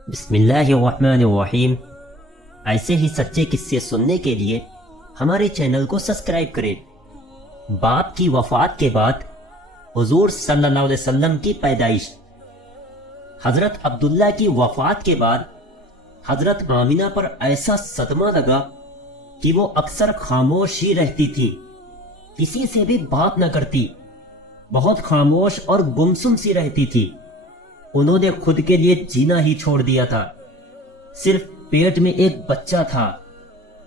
بسم اللہ الرحمن الرحیم۔ ایسے ہی سچے قصے سننے کے لیے ہمارے چینل کو سبسکرائب کریں۔ باپ کی وفات کے بعد حضور صلی اللہ علیہ وسلم کی پیدائش۔ حضرت عبداللہ کی وفات کے بعد حضرت آمینہ پر ایسا صدمہ لگا کہ وہ اکثر خاموش ہی رہتی تھی، کسی سے بھی بات نہ کرتی، بہت خاموش اور گمسم سی رہتی تھی۔ انہوں نے خود کے لیے جینا ہی چھوڑ دیا تھا۔ صرف پیٹ میں ایک بچہ تھا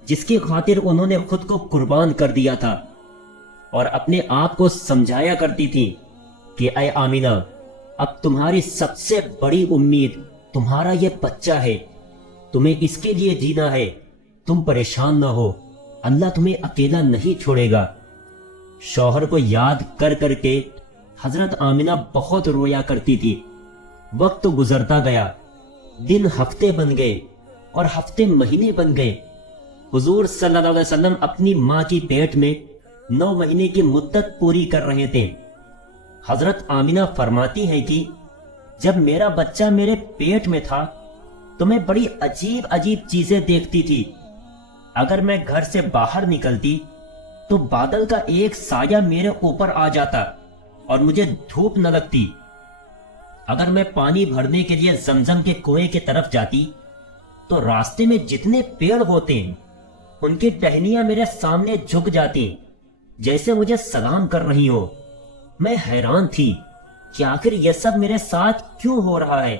جس کی خاطر انہوں نے خود کو قربان کر دیا تھا، اور اپنے آپ کو سمجھایا کرتی تھی کہ اے آمینہ، اب تمہاری سب سے بڑی امید تمہارا یہ بچہ ہے، تمہیں اس کے لیے جینا ہے، تم پریشان نہ ہو، اللہ تمہیں اکیلا نہیں چھوڑے گا۔ شوہر کو یاد کر کر کے حضرت آمینہ بہت رویا کرتی تھی۔ وقت گزرتا گیا، دن ہفتے بن گئے اور ہفتے مہینے بن گئے۔ حضور صلی اللہ علیہ وسلم اپنی ماں کی پیٹ میں 9 مہینے کی مدت پوری کر رہے تھے۔ حضرت آمینہ فرماتی ہے کہ جب میرا بچہ میرے پیٹ میں تھا تو میں بڑی عجیب عجیب چیزیں دیکھتی تھی۔ اگر میں گھر سے باہر نکلتی تو بادل کا ایک سایہ میرے اوپر آ جاتا اور مجھے دھوپ نہ لگتی۔ اگر میں پانی بھرنے کے لیے زمزم کے کنویں کی طرف جاتی تو راستے میں جتنے پیڑ ہوتے ان کی ٹہنیاں میرے سامنے جھک جاتی، جیسے مجھے سلام کر رہی ہو۔ میں حیران تھی کہ آخر یہ سب میرے ساتھ کیوں ہو رہا ہے۔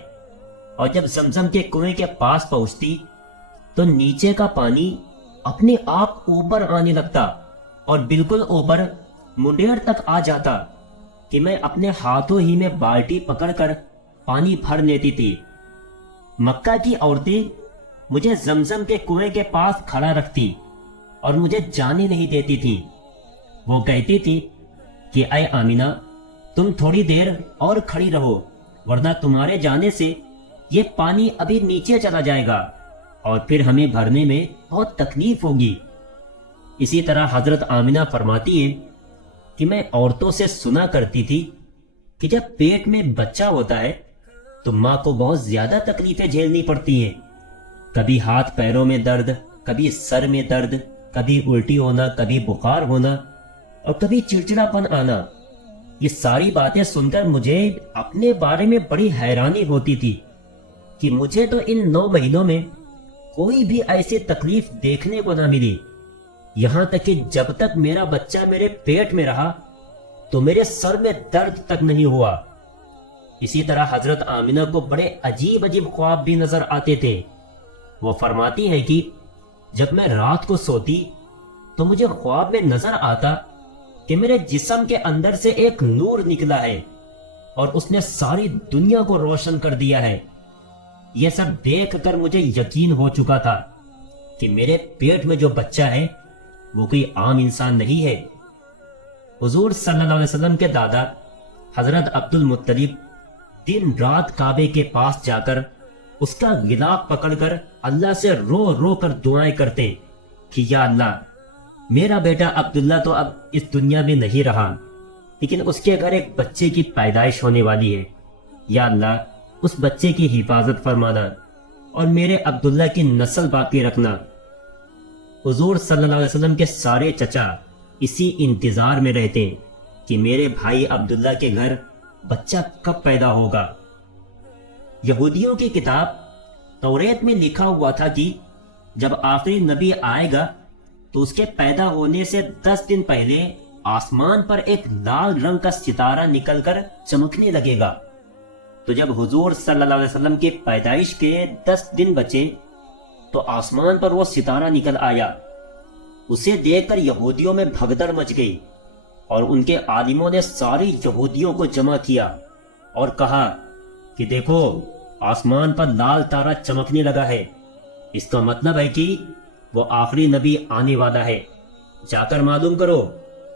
اور جب زمزم کے کنویں کے پاس پہنچتی تو نیچے کا پانی اپنے آپ اوپر آنے لگتا اور بالکل اوپر منڈیر تک آ جاتا کہ میں اپنے ہاتھوں ہی میں بالٹی پکڑ کر پانی بھر لیتی تھی۔ مکہ کی عورتیں مجھے زمزم کے کنویں کے پاس کھڑا رکھتی اور مجھے جانے نہیں دیتی تھی۔ وہ کہتی تھی کہ اے آمینہ، تم تھوڑی دیر اور کھڑی رہو، ورنہ تمہارے جانے سے یہ پانی ابھی نیچے چلا جائے گا اور پھر ہمیں بھرنے میں بہت تکلیف ہوگی۔ اسی طرح حضرت آمینہ فرماتی ہے کہ میں عورتوں سے سنا کرتی تھی کہ جب پیٹ میں بچہ ہوتا ہے تو ماں کو بہت زیادہ تکلیفیں جھیلنی پڑتی ہیں، کبھی ہاتھ پیروں میں درد، کبھی سر میں درد، کبھی الٹی ہونا، کبھی بخار ہونا اور کبھی چڑچڑا پن آنا۔ یہ ساری باتیں سن کر مجھے اپنے بارے میں بڑی حیرانی ہوتی تھی کہ مجھے تو ان 9 مہینوں میں کوئی بھی ایسی تکلیف دیکھنے کو نہ ملی، یہاں تک کہ جب تک میرا بچہ میرے پیٹ میں رہا تو میرے سر میں درد تک نہیں ہوا۔ اسی طرح حضرت آمینہ کو بڑے عجیب عجیب خواب بھی نظر آتے تھے۔ وہ فرماتی ہے کہ جب میں رات کو سوتی تو مجھے خواب میں نظر آتا کہ میرے جسم کے اندر سے ایک نور نکلا ہے اور اس نے ساری دنیا کو روشن کر دیا ہے۔ یہ سب دیکھ کر مجھے یقین ہو چکا تھا کہ میرے پیٹ میں جو بچہ ہے وہ کوئی عام انسان نہیں ہے۔ حضور صلی اللہ علیہ وسلم کے دادا حضرت عبد المطلب دن رات کعبے کے پاس جا کر اس کا غلاف پکڑ کر اللہ سے رو رو کر دعائیں کرتے کہ یا اللہ، میرا بیٹا عبداللہ تو اب اس دنیا میں نہیں رہا، لیکن اس کے گھر ایک بچے کی پیدائش ہونے والی ہے، یا اللہ اس بچے کی حفاظت فرمانا اور میرے عبداللہ کی نسل باقی رکھنا۔ حضور صلی اللہ علیہ وسلم کے سارے چچا اسی انتظار میں رہتے کہ میرے بھائی عبداللہ کے گھر بچہ کب پیدا ہوگا۔ یہودیوں کی کتاب توریت میں لکھا ہوا تھا کہ جب آخری نبی آئے گا تو اس کے پیدا ہونے سے 10 دن پہلے آسمان پر ایک لال رنگ کا ستارہ نکل کر چمکنے لگے گا۔ تو جب حضور صلی اللہ علیہ وسلم کی پیدائش کے 10 دن بچے تو آسمان پر وہ ستارہ نکل آیا۔ اسے دیکھ کر یہودیوں میں بھگدڑ مچ گئی اور ان کے عالموں نے ساری یہودیوں کو جمع کیا اور کہا کہ دیکھو، آسمان پر لال تارا چمکنے لگا ہے، اس کا مطلب ہے کہ وہ آخری نبی آنے والا ہے۔ جا کر معلوم کرو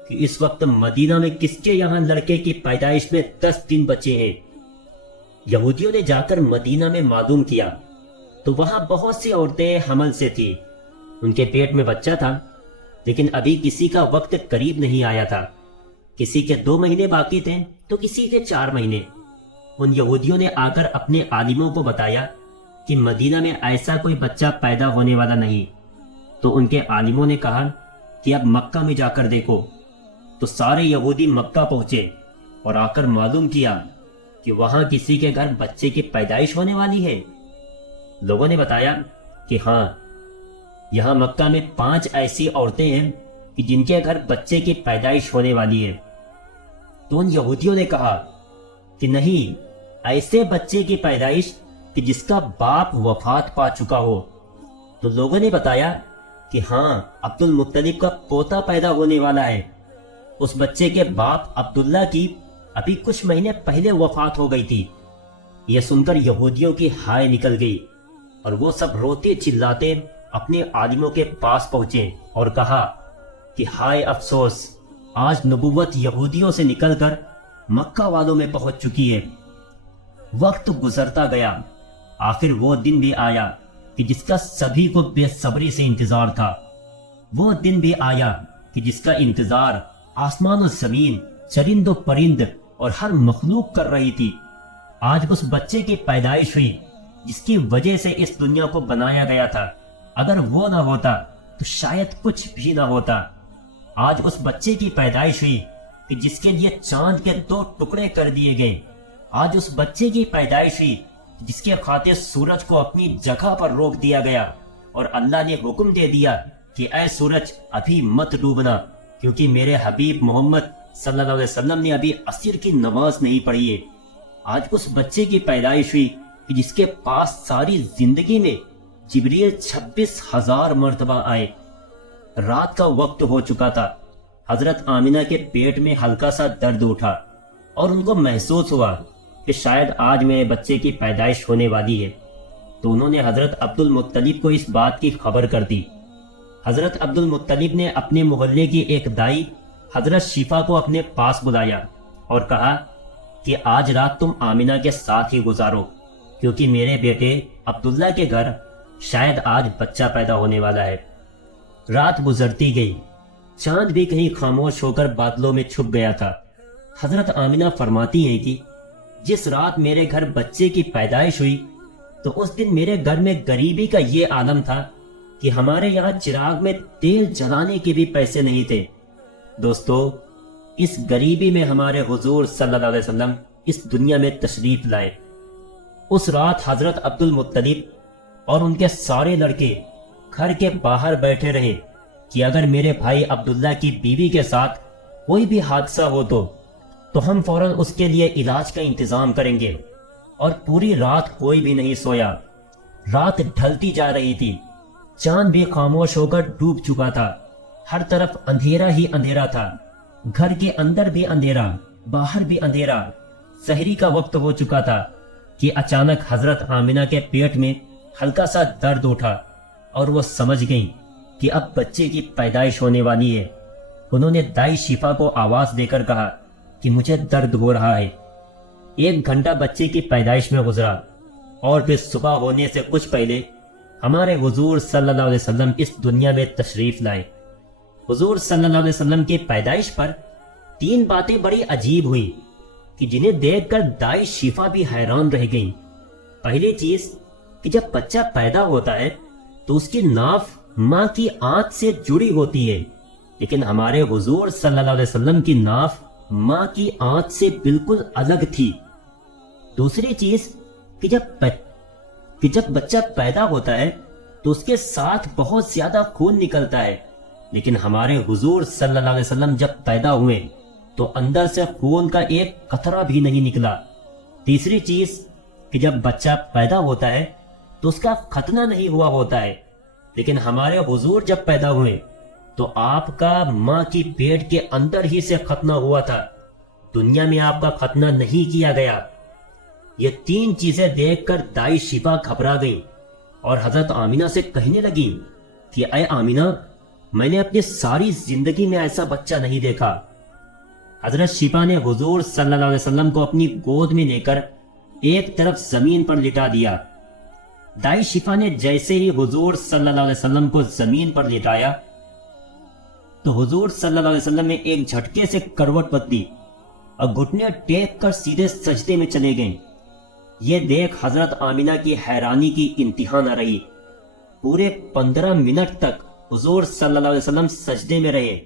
کہ اس وقت مدینہ میں کس کے یہاں لڑکے کی پیدائش میں 10 دن بچے ہیں۔ یہودیوں نے جا کر مدینہ میں معلوم کیا تو وہاں بہت سی عورتیں حمل سے تھیں، ان کے پیٹ میں بچہ تھا، لیکن ابھی کسی کا وقت قریب نہیں آیا تھا، کسی کے 2 مہینے باقی تھے تو کسی کے 4 مہینے۔ ان یہودیوں نے آ کر اپنے عالموں کو بتایا کہ مدینہ میں ایسا کوئی بچہ پیدا ہونے والا نہیں۔ تو ان کے عالموں نے کہا کہ اب مکہ میں جا کر دیکھو۔ تو سارے یہودی مکہ پہنچے اور آ کر معلوم کیا کہ وہاں کسی کے گھر بچے کی پیدائش ہونے والی ہے۔ لوگوں نے بتایا کہ ہاں، یہاں مکہ میں 5 ایسی عورتیں ہیں کہ جن کے گھر بچے کی پیدائش ہونے والی ہے۔ تو ان یہودیوں نے کہا کہ نہیں، ایسے بچے کی پیدائش کہ جس کا باپ وفات پا چکا ہو۔ تو لوگوں نے بتایا کہ ہاں، عبد المطلب کا پوتا پیدا ہونے والا ہے۔ اس بچے کے باپ عبداللہ کی ابھی کچھ مہینے پہلے وفات ہو گئی تھی۔ یہ سن کر یہودیوں کی ہائے نکل گئی اور وہ سب روتے چلاتے اپنے عالموں کے پاس پہنچے اور کہا کہ ہائے افسوس، آج نبوت یہودیوں سے نکل کر مکہ والوں میں پہنچ چکی ہے۔ وقت گزرتا گیا، آخر وہ دن بھی آیا کہ جس کا سبھی کو بے صبری سے انتظار تھا۔ وہ دن بھی آیا کہ جس کا انتظار آسمان و زمین، چرند و پرند اور ہر مخلوق کر رہی تھی۔ آج اس بچے کی پیدائش ہوئی جس کی وجہ سے اس دنیا کو بنایا گیا تھا۔ اگر وہ نہ ہوتا تو شاید کچھ بھی نہ ہوتا۔ آج اس بچے کی پیدائش ہوئی کہ جس کے لیے چاند کے 2 ٹکڑے کر دیے گئے۔ آج اس بچے کی پیدائش ہوئی جس کے خاطر سورج کو اپنی جگہ پر روک دیا گیا اور اللہ نے حکم دے دیا کہ اے سورج ابھی مت ڈوبنا، کیونکہ میرے حبیب محمد صلی اللہ علیہ وسلم نے ابھی عصر کی نماز نہیں پڑھی ہے۔ آج اس بچے کی پیدائش ہوئی کہ جس کے پاس ساری زندگی میں جبریل 26,000 مرتبہ آئے۔ رات کا وقت ہو چکا تھا۔ حضرت آمینہ کے پیٹ میں ہلکا سا درد اٹھا اور ان کو محسوس ہوا کہ شاید آج میرے بچے کی پیدائش ہونے والی ہے۔ تو انہوں نے حضرت عبد المطلب کو اس بات کی خبر کر دی۔ حضرت عبد المطلب نے اپنے محلے کی ایک دائی حضرت شفا کو اپنے پاس بلایا اور کہا کہ آج رات تم آمینہ کے ساتھ ہی گزارو، کیونکہ میرے بیٹے عبداللہ کے گھر شاید آج بچہ پیدا ہونے والا ہے۔ رات گزرتی گئی، چاند بھی کہیں خاموش ہو کر بادلوں میں چھپ گیا تھا۔ حضرت آمینہ فرماتی ہیں کہ جس رات میرے گھر بچے کی پیدائش ہوئی تو اس دن میرے گھر میں غریبی کا یہ عالم تھا کہ ہمارے یہاں چراغ میں تیل جلانے کے بھی پیسے نہیں تھے۔ دوستو، اس غریبی میں ہمارے حضور صلی اللہ علیہ وسلم اس دنیا میں تشریف لائے۔ اس رات حضرت عبد المطلب اور ان کے سارے لڑکے گھر کے باہر بیٹھے رہے کہ اگر میرے بھائی عبداللہ کی بیوی کے ساتھ کوئی بھی حادثہ ہو تو ہم فوراً اس کے لیے علاج کا انتظام کریں گے۔ اور پوری رات کوئی بھی نہیں سویا۔ رات ڈھلتی جا رہی تھی، چاند بھی خاموش ہو کر ڈوب چکا تھا، ہر طرف اندھیرا ہی اندھیرا تھا، گھر کے اندر بھی اندھیرا، باہر بھی اندھیرا۔ سحری کا وقت ہو چکا تھا کہ اچانک حضرت آمینہ کے پیٹ میں ہلکا سا درد اٹھا اور وہ سمجھ گئیں کہ اب بچے کی پیدائش ہونے والی ہے۔ انہوں نے دائی شفا کو آواز دے کر کہا کہ مجھے درد ہو رہا ہے۔ 1 گھنٹہ بچے کی پیدائش میں گزرا اور پھر صبح ہونے سے کچھ پہلے ہمارے حضور صلی اللہ علیہ وسلم اس دنیا میں تشریف لائے۔ حضور صلی اللہ علیہ وسلم کی پیدائش پر 3 باتیں بڑی عجیب ہوئی کہ جنہیں دیکھ کر دائی شفا بھی حیران رہ گئیں۔ پہلی چیز کہ جب بچہ پیدا ہوتا ہے تو اس کی ناف ماں کی آنت سے جڑی ہوتی ہے، لیکن ہمارے حضور صلی اللہ علیہ وسلم کی ناف ماں کی آنت سے بالکل الگ تھی۔ دوسری چیز کہ جب بچہ پیدا ہوتا ہے تو اس کے ساتھ بہت زیادہ خون نکلتا ہے، لیکن ہمارے حضور صلی اللہ علیہ وسلم جب پیدا ہوئے تو اندر سے خون کا ایک قطرہ بھی نہیں نکلا۔ تیسری چیز کہ جب بچہ پیدا ہوتا ہے تو اس کا ختنہ نہیں ہوا ہوتا ہے، لیکن ہمارے حضور جب پیدا ہوئے تو آپ کا ماں کی پیٹ کے اندر ہی سے ختنہ ہوا تھا، دنیا میں آپ کا ختنہ نہیں کیا گیا۔ یہ 3 چیزیں دیکھ کر دائی شفا گھبرا گئی اور حضرت آمینہ سے کہنے لگی کہ اے آمینہ، میں نے اپنی ساری زندگی میں ایسا بچہ نہیں دیکھا۔ حضرت شفا نے حضور صلی اللہ علیہ وسلم کو اپنی گود میں لے کر ایک طرف زمین پر لٹا دیا۔ دائی شفا نے جیسے ہی حضور صلی اللہ علیہ وسلم کو زمین پر لٹایا تو حضور صلی اللہ علیہ وسلم نے ایک جھٹکے سے کروٹ بدلی اور گھٹنے ٹیک کر سیدھے سجدے میں چلے گئے۔ یہ دیکھ حضرت آمینہ کی حیرانی کی انتہا نہ رہی۔ پورے 15 منٹ تک حضور صلی اللہ علیہ وسلم سجدے میں رہے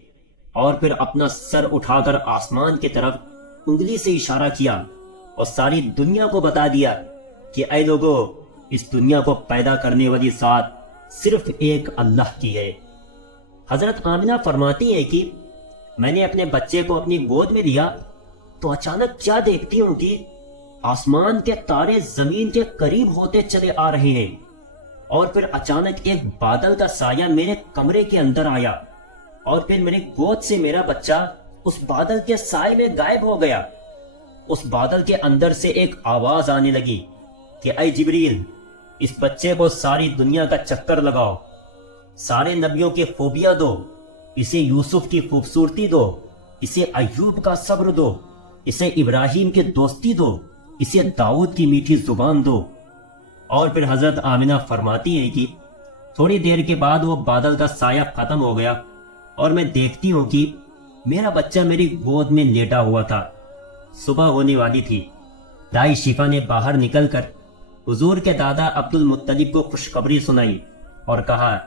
اور پھر اپنا سر اٹھا کر آسمان کی طرف انگلی سے اشارہ کیا اور ساری دنیا کو بتا دیا کہ اے لوگو، اس دنیا کو پیدا کرنے والی ذات صرف ایک اللہ کی ہے۔ حضرت آمینہ فرماتی ہے کہ میں نے اپنے بچے کو اپنی گود میں لیا تو اچانک کیا دیکھتی ہوں کہ آسمان کے تارے زمین کے قریب ہوتے چلے آ رہے ہیں، اور پھر اچانک ایک بادل کا سایہ میرے کمرے کے اندر آیا اور پھر میری گود سے میرا بچہ اس بادل کے سائے میں غائب ہو گیا۔ اس بادل کے اندر سے ایک آواز آنے لگی کہ اے جبریل، اس بچے کو ساری دنیا کا چکر لگاؤ، سارے نبیوں کی خوبیاں دو، اسے یوسف کی خوبصورتی دو، اسے ایوب کا صبر دو، اسے ابراہیم کی دوستی دو، اسے داؤد کی میٹھی زبان دو۔ اور پھر حضرت آمینہ فرماتی ہے کہ تھوڑی دیر کے بعد وہ بادل کا سایہ ختم ہو گیا اور میں دیکھتی ہوں کہ میرا بچہ میری گود میں لیٹا ہوا تھا۔ صبح ہونے والی تھی۔ دائی شفا نے باہر نکل کر حضور کے دادا عبد المطلب کو خوشخبری سنائی اور کہا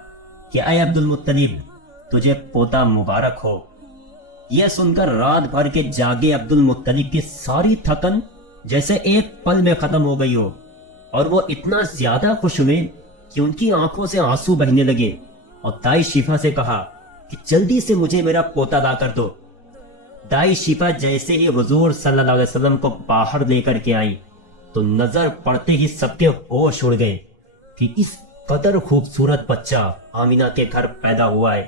کہ اے عبد المطلب، تجھے پوتا مبارک ہو۔ یہ سن کر رات بھر کے جاگے عبد المطلب کی ساری تھکن جیسے ایک پل میں ختم ہو گئی ہو، اور وہ اتنا زیادہ خوش ہوئے کہ ان کی آنکھوں سے آنسو بہنے لگے، اور دائی شفا سے کہا کہ جلدی سے مجھے میرا پوتا لا کر دو۔ دائی شفا جیسے ہی حضور صلی اللہ علیہ وسلم کو باہر لے کر کے آئی تو نظر پڑتے ہی سب کے ہوش اڑ گئے کہ اس قدر خوبصورت بچہ آمینہ کے گھر پیدا ہوا ہے۔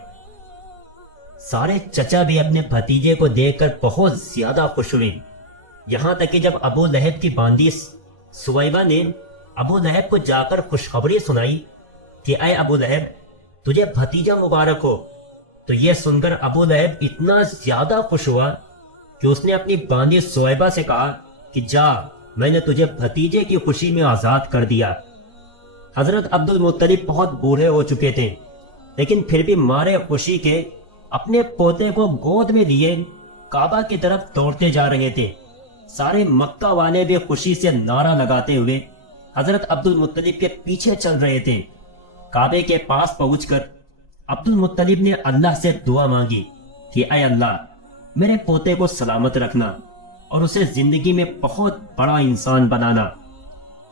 سارے چچا بھی اپنے بھتیجے کو دیکھ کر بہت زیادہ خوش ہوئے، یہاں تک کہ جب ابو لہب کی باندی سویبہ نے ابو لہب کو جا کر خوشخبری سنائی کہ اے ابو لہب، تجھے بھتیجا مبارک ہو، تو یہ سن کر ابو لہب اتنا زیادہ خوش ہوا کہ اس نے اپنی باندی سویبہ سے کہا کہ جا، میں نے تجھے بھتیجے کی خوشی میں آزاد کر دیا۔ حضرت عبد المطلب بہت بوڑھے ہو چکے تھے، لیکن پھر بھی مارے خوشی کے اپنے پوتے کو گود میں لیے کعبہ کی طرف دوڑتے جا رہے تھے۔ سارے مکہ والے بھی خوشی سے نعرہ لگاتے ہوئے حضرت عبد المطلب کے پیچھے چل رہے تھے۔ کعبے کے پاس پہنچ کر عبد المطلب نے اللہ سے دعا مانگی کہ اے اللہ، میرے پوتے کو سلامت رکھنا اور اسے زندگی میں بہت بڑا انسان بنانا۔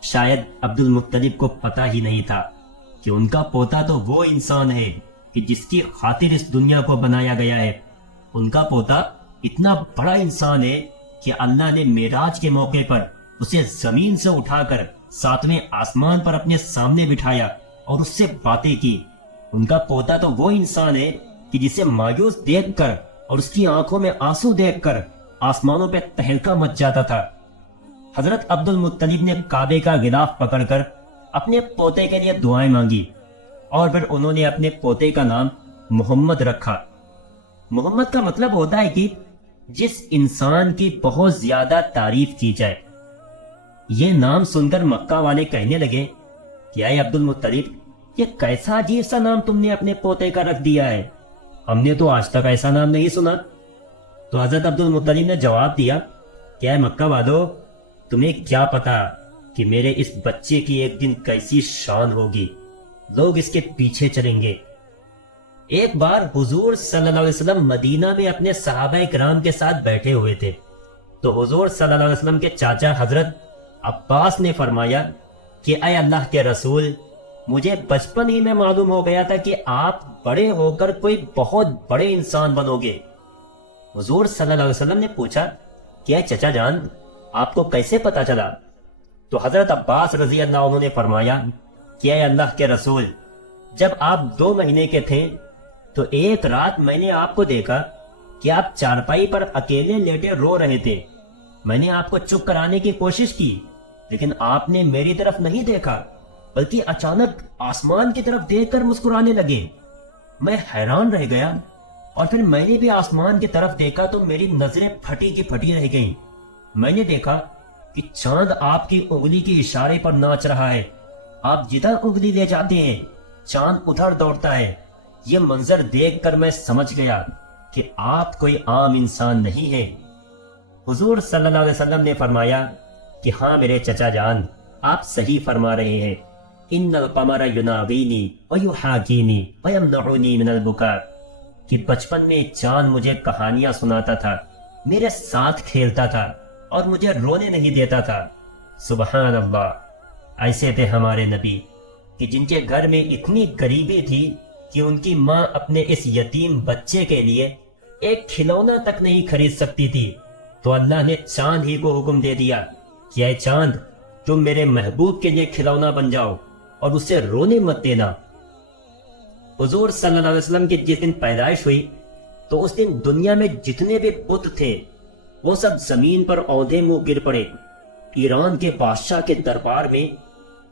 شاید عبد المطلب کو پتہ ہی نہیں تھا کہ ان کا پوتا تو وہ انسان ہے کہ جس کی خاطر اس دنیا کو بنایا گیا ہے۔ ان کا پوتا اتنا بڑا انسان ہے کہ اللہ نے معراج کے موقع پر اسے زمین سے اٹھا کر 7ویں آسمان پر اپنے سامنے بٹھایا اور اس سے باتیں کی۔ ان کا پوتا تو وہ انسان ہے کہ جسے مایوس دیکھ کر اور اس کی آنکھوں میں آنسو دیکھ کر آسمانوں پہ تہلکہ مچ جاتا تھا۔ حضرت عبد المطلب نے کعبے کا غلاف پکڑ کر اپنے پوتے کے لیے دعائیں مانگی، اور پھر انہوں نے اپنے پوتے کا نام محمد رکھا۔ محمد کا مطلب ہوتا ہے کہ جس انسان کی بہت زیادہ تعریف کی جائے۔ یہ نام سن کر مکہ والے کہنے لگے کہ اے عبد المطلب، یہ کیسا عجیب سا نام تم نے اپنے پوتے کا رکھ دیا ہے، ہم نے تو آج تک ایسا نام نہیں سنا۔ تو حضرت عبد المطلب نے جواب دیا کہ اے مکہ والو، تمہیں کیا پتا کہ میرے اس بچے کی ایک دن کیسی شان ہوگی، لوگ اس کے پیچھے چلیں گے۔ ایک بار حضور صلی اللہ علیہ وسلم مدینہ میں اپنے صحابہ کرام کے ساتھ بیٹھے ہوئے تھے، تو حضور صلی اللہ علیہ وسلم کے چاچا حضرت عباس نے فرمایا کہ اے اللہ کے رسول، مجھے بچپن ہی میں معلوم ہو گیا تھا کہ آپ بڑے ہو کر کوئی بہت بڑے انسان بنو گے۔ حضور صلی اللہ علیہ وسلم نے پوچھا کہ اے چچا جان، آپ کو کیسے پتا چلا؟ تو حضرت عباس رضی اللہ عنہ نے فرمایا کہ اے اللہ کے رسول، جب آپ 2 مہینے کے تھے تو ایک رات میں نے آپ کو دیکھا کہ آپ چارپائی پر اکیلے لیٹے رو رہے تھے۔ میں نے آپ کو چپ کرانے کی کوشش کی، لیکن آپ نے میری طرف نہیں دیکھا بلکہ اچانک آسمان کی طرف دیکھ کر مسکرانے لگے۔ میں حیران رہ گیا، اور پھر میں نے بھی آسمان کی طرف دیکھا تو میری نظریں پھٹی کی پھٹی رہ گئیں۔ میں نے دیکھا کہ چاند آپ کی انگلی کے اشارے پر ناچ رہا ہے، آپ جدھر انگلی لے جاتے ہیں چاند ادھر دوڑتا ہے۔ یہ منظر دیکھ کر میں سمجھ گیا کہ آپ کوئی عام انسان نہیں ہے۔ حضور صلی اللہ علیہ وسلم نے فرمایا کہ ہاں میرے چچا جان، آپ صحیح فرما رہے ہیں، ان القمر یناغینی ویحاکینی ویمنعنی من البکاء، کہ بچپن میں چاند مجھے کہانیاں سناتا تھا، میرے ساتھ کھیلتا تھا اور مجھے رونے نہیں دیتا تھا۔ سبحان اللہ، ایسے تھے ہمارے نبی کہ جن کے گھر میں اتنی غریبی تھی کہ ان کی ماں اپنے اس یتیم بچے کے لیے ایک کھلونا تک نہیں خرید سکتی تھی، تو اللہ نے چاند ہی کو حکم دے دیا کہ اے چاند، تم میرے محبوب کے لیے کھلونا بن جاؤ اور اسے رونے مت دینا۔ حضور صلی اللہ علیہ وسلم کی جس دن پیدائش ہوئی تو اس دن دنیا میں جتنے بھی بت تھے وہ سب زمین پر اوندھے منہ گر پڑے۔ ایران کے بادشاہ کے دربار میں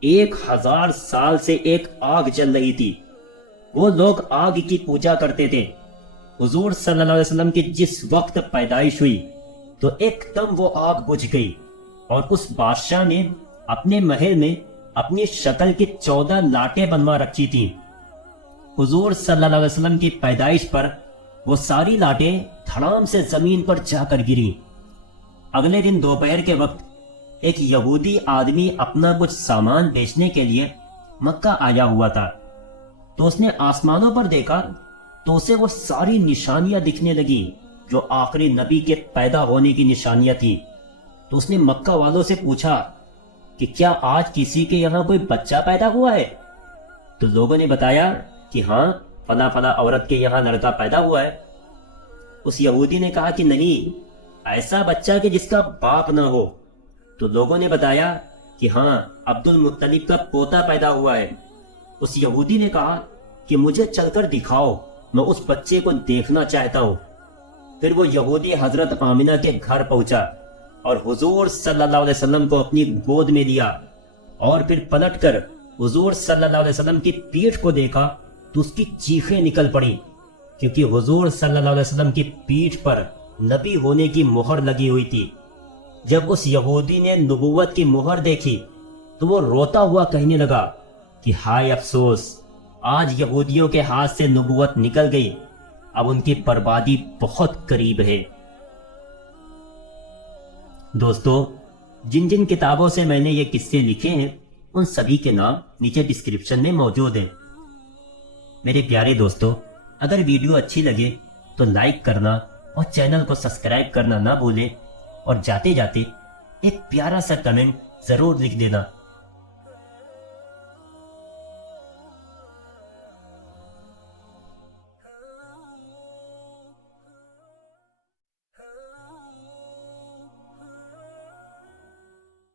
1000 سال سے ایک آگ جل رہی تھی، وہ لوگ آگ کی پوجا کرتے تھے۔ حضور صلی اللہ علیہ وسلم کی جس وقت پیدائش ہوئی تو ایک دم وہ آگ بجھ گئی، اور اس بادشاہ نے اپنے محل میں اپنی شکل کی 14 لاٹیں بنوا رکھی تھیں۔ حضور صلی اللہ علیہ وسلم کی پیدائش پر وہ ساری لاٹیں دھڑام سے زمین پر جا کر گریں۔ اگلے دن دوپہر کے وقت ایک یہودی آدمی اپنا کچھ سامان بیچنے کے لیے مکہ آیا ہوا تھا، تو اس نے آسمانوں پر دیکھا تو اسے وہ ساری نشانیاں دکھنے لگی جو آخری نبی کے پیدا ہونے کی نشانیاں تھیں۔ تو اس نے مکہ والوں سے پوچھا کہ کیا آج کسی کے یہاں کوئی بچہ پیدا ہوا ہے؟ تو لوگوں نے بتایا کہ ہاں، فلاں فلاں عورت کے یہاں لڑکا پیدا ہوا ہے۔ اس یہودی نے کہا کہ نہیں، ایسا بچہ کہ جس کا باپ نہ ہو۔ تو لوگوں نے بتایا کہ ہاں، عبد المطلب کا پوتا پیدا ہوا ہے۔ اس یہودی نے کہا کہ مجھے چل کر دکھاؤ، میں اس بچے کو دیکھنا چاہتا ہوں۔ پھر وہ یہودی حضرت آمنہ کے گھر پہنچا اور حضور صلی اللہ علیہ وسلم کو اپنی گود میں لیا، اور پھر پلٹ کر حضور صلی اللہ علیہ وسلم کی پیٹھ کو دیکھا تو اس کی چیخیں نکل پڑی، کیونکہ حضور صلی اللہ علیہ وسلم کی پیٹھ پر نبی ہونے کی مہر لگی ہوئی تھی۔ جب اس یہودی نے نبوت کی مہر دیکھی تو وہ روتا ہوا کہنے لگا کہ ہائے افسوس، آج یہودیوں کے ہاتھ سے نبوت نکل گئی، اب ان کی بربادی بہت قریب ہے۔ دوستو، جن جن کتابوں سے میں نے یہ قصے لکھے ہیں ان سبھی کے نام نیچے ڈسکرپشن میں موجود ہیں۔ میرے پیارے دوستو، اگر ویڈیو اچھی لگے تو لائک کرنا اور چینل کو سبسکرائب کرنا نہ بھولیں، اور جاتے جاتے ایک پیارا سا کمنٹ ضرور لکھ دینا۔